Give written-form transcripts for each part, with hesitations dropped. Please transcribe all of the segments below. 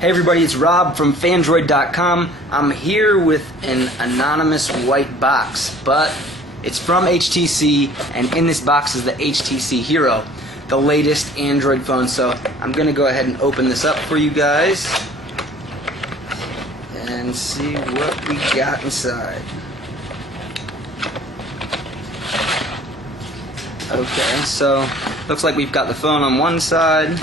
Hey everybody, it's Rob from Phandroid.com. I'm here with an anonymous white box, but it's from HTC, and in this box is the HTC Hero, the latest Android phone. So I'm going to go ahead and open this up for you guys and see what we got inside. Okay, so looks like we've got the phone on one side,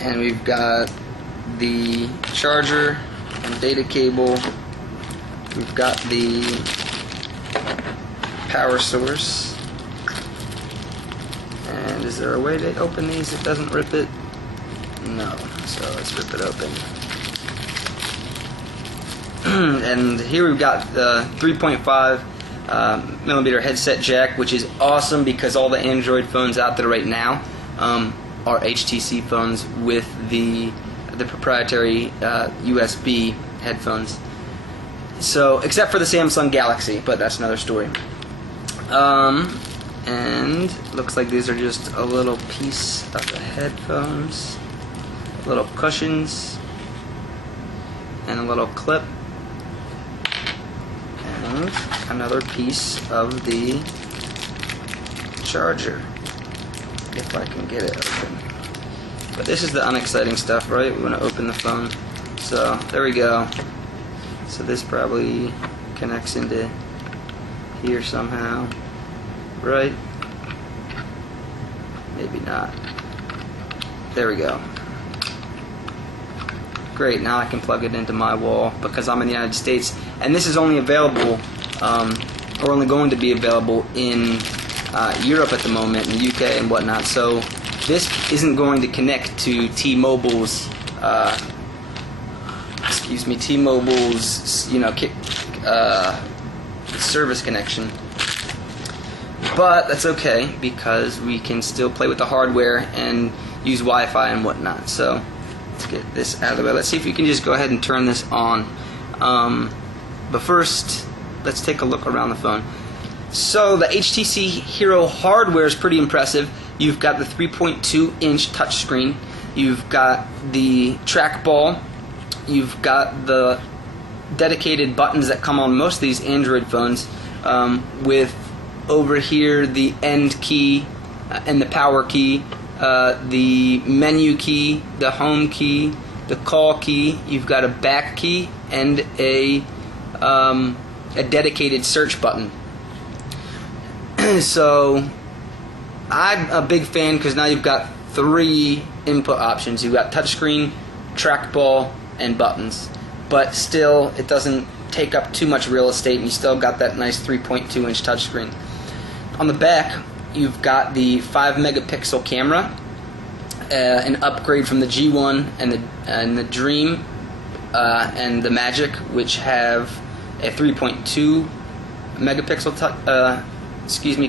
and we've got the charger and data cable. We've got the power source. And is there a way to open these that doesn't rip it? No. So let's rip it open. And here we've got the 3.5 millimeter headset jack, which is awesome because all the Android phones out there right now are HTC phones with the proprietary USB headphones. So, except for the Samsung Galaxy, but that's another story. And looks like these are just a little piece of the headphones, little cushions, and a little clip, and another piece of the charger, if I can get it open. But this is the unexciting stuff, right? We want to open the phone. So there we go. So this probably connects into here somehow, right? Maybe not. There we go. Great, now I can plug it into my wall because I'm in the United States, and this is only available, or only going to be available in Europe at the moment, in the UK and whatnot. So this isn't going to connect to T-Mobile's, T-Mobile's, service connection. But that's okay because we can still play with the hardware and use Wi-Fi and whatnot. So let's get this out of the way. Let's see if we can just go ahead and turn this on. But first, let's take a look around the phone. So the HTC Hero hardware is pretty impressive. You've got the 3.2-inch touchscreen. You've got the trackball. You've got the dedicated buttons that come on most of these Android phones, with over here the end key and the power key, the menu key, the home key, the call key. You've got a back key and a dedicated search button. So I'm a big fan because now you've got 3 input options. You've got touchscreen, trackball, and buttons. But still, it doesn't take up too much real estate, and you still got that nice 3.2-inch touchscreen. On the back, you've got the 5-megapixel camera, an upgrade from the G1 and the Dream and the Magic, which have a 3.2 megapixel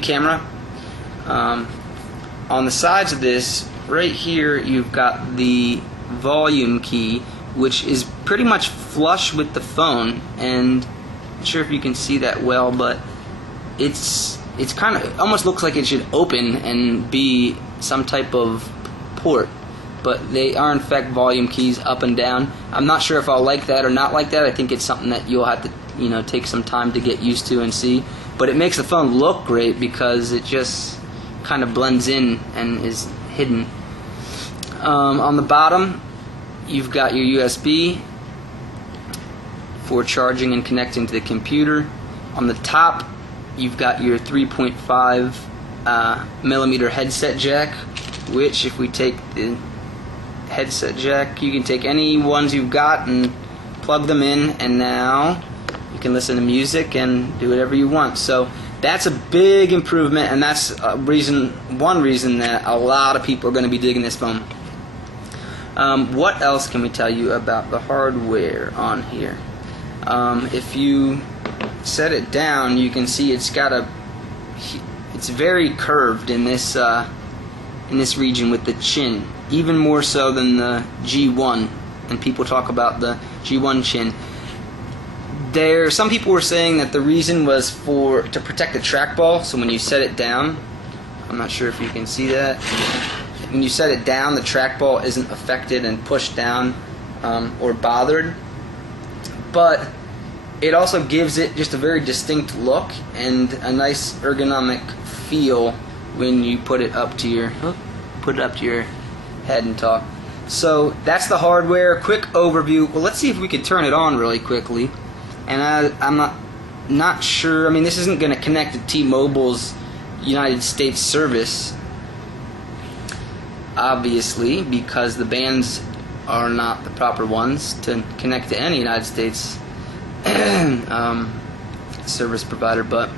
camera. On the sides of this, right here, you've got the volume key, which is pretty much flush with the phone, and I'm not sure if you can see that well, but it's kind of almost looks like it should open and be some type of port, but they are in fact volume keys up and down. I'm not sure if I'll like that or not like that. I think it's something that you'll have to take some time to get used to and see, but it makes the phone look great because it just kind of blends in and is hidden. On the bottom, you've got your USB for charging and connecting to the computer. On the top, you've got your 3.5 millimeter headset jack, which if we take the headset jack, you can take any ones you've got and plug them in, and now you can listen to music and do whatever you want. So that's a big improvement, and that's one reason that a lot of people are going to be digging this phone. What else can we tell you about the hardware on here? If you set it down, you can see it's very curved in this region with the chin, even more so than the G1. And people talk about the G1 chin. Some people were saying that the reason was to protect the trackball. So when you set it down, I'm not sure if you can see that. when you set it down, the trackball isn't affected and pushed down or bothered. But it also gives it just a very distinct look and a nice ergonomic feel when you put it up to your head and talk. So that's the hardware. Quick overview. Well, let's see if we could turn it on really quickly. And I'm not sure. I mean, this isn't going to connect to T-Mobile's United States service, obviously, because the bands are not the proper ones to connect to any United States service provider. But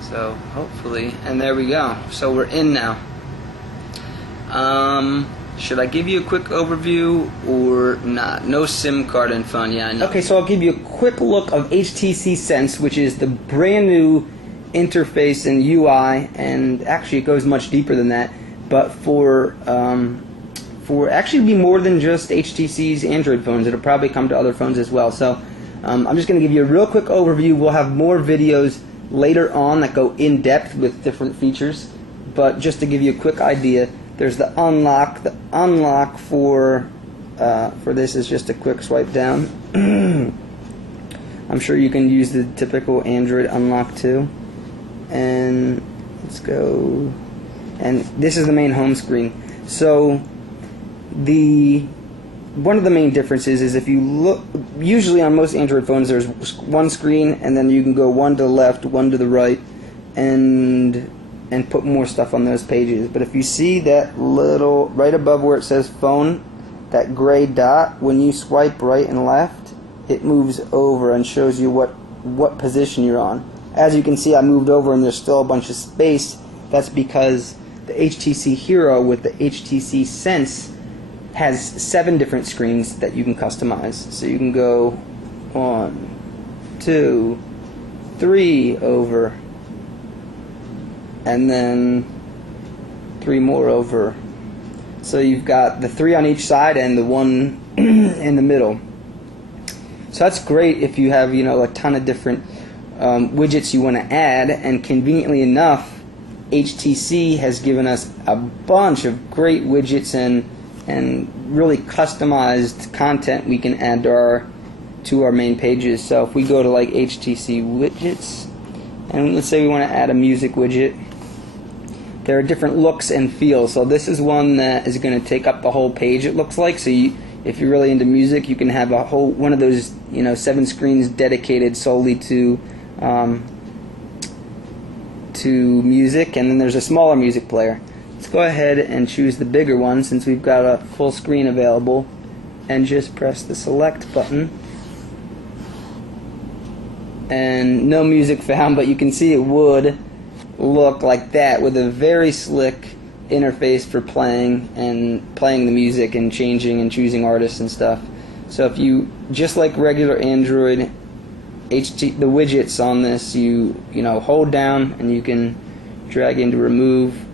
so hopefully, and there we go. So we're in now. Should I give you a quick overview or not? No SIM card and fun. Yeah, I know. Okay, so I'll give you a quick look of HTC Sense, which is the brand new interface and UI, and actually it goes much deeper than that. But for actually be more than just HTC's Android phones, it'll probably come to other phones as well. So I'm just going to give you a real quick overview. We'll have more videos later on that go in depth with different features, but just to give you a quick idea, there's the unlock. The unlock for this is just a quick swipe down. I'm sure you can use the typical Android unlock too. And let's go. And this is the main home screen. So one of the main differences is if you look, usually on most Android phones there's one screen and then you can go one to the left, one to the right, and put more stuff on those pages. But if you see that little, right above where it says phone, that gray dot, when you swipe right and left, it moves over and shows you what position you're on. As you can see, I moved over and there's still a bunch of space. That's because the HTC Hero with the HTC Sense has 7 different screens that you can customize. So you can go 1, 2, 3 over, and then 3 more over. So you've got the 3 on each side and the 1 in the middle. So that's great if you have, a ton of different widgets you want to add. And conveniently enough, HTC has given us a bunch of great widgets and really customized content we can add to our main pages. So if we go to like HTC widgets, and let's say we want to add a music widget, there are different looks and feels. So this is one that is going to take up the whole page, it looks like. So if you're really into music, you can have a whole one of those 7 screens dedicated solely to music, and then there's a smaller music player. Let's go ahead and choose the bigger one since we've got a full screen available, and just press the select button. And no music found, but you can see it would look like that with a very slick interface for playing the music and changing and choosing artists and stuff. So if you, just like regular Android, the widgets on this, you hold down and you can drag into remove.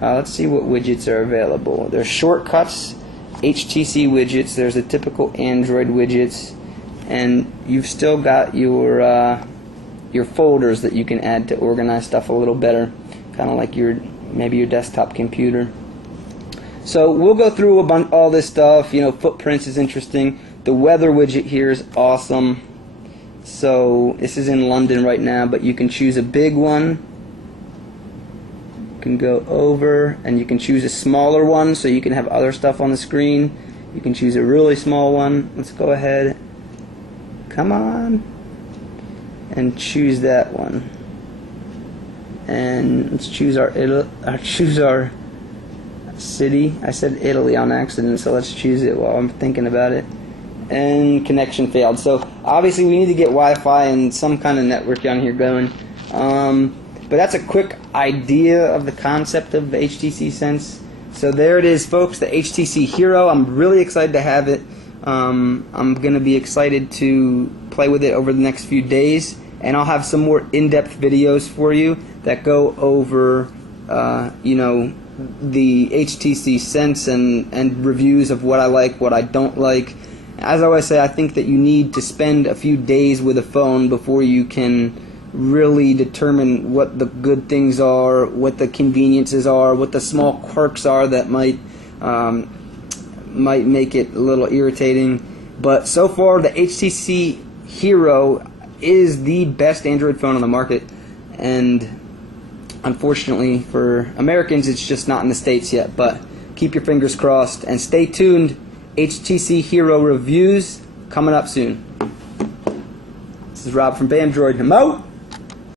Let's see what widgets are available. There's shortcuts, HTC widgets, there's the typical Android widgets, and you've still got your folders that you can add to organize stuff a little better, kind of like maybe your desktop computer. So we'll go through all this stuff. Footprints is interesting. The weather widget here is awesome. So this is in London right now, but you can choose a big one. You can go over, and you can choose a smaller one so you can have other stuff on the screen. You can choose a really small one. Let's go ahead, come on, and choose that one. And let's choose our city. I said Italy on accident, so let's choose it while I'm thinking about it. And connection failed. So obviously we need to get Wi-Fi and some kind of network on here going. But that's a quick idea of the concept of the HTC Sense. So there it is, folks, the HTC Hero. I'm really excited to have it. I'm going to be excited to play with it over the next few days. And I'll have some more in-depth videos for you that go over, the HTC Sense and reviews of what I like, what I don't like. As I always say, I think that you need to spend a few days with a phone before you can really determine what the good things are, what the conveniences are, what the small quirks are that might make it a little irritating. But so far, the HTC Hero is the best Android phone on the market, and unfortunately for Americans, it's just not in the States yet. But keep your fingers crossed and stay tuned. HTC Hero reviews coming up soon. This is Rob from Bamdroid. I'm out.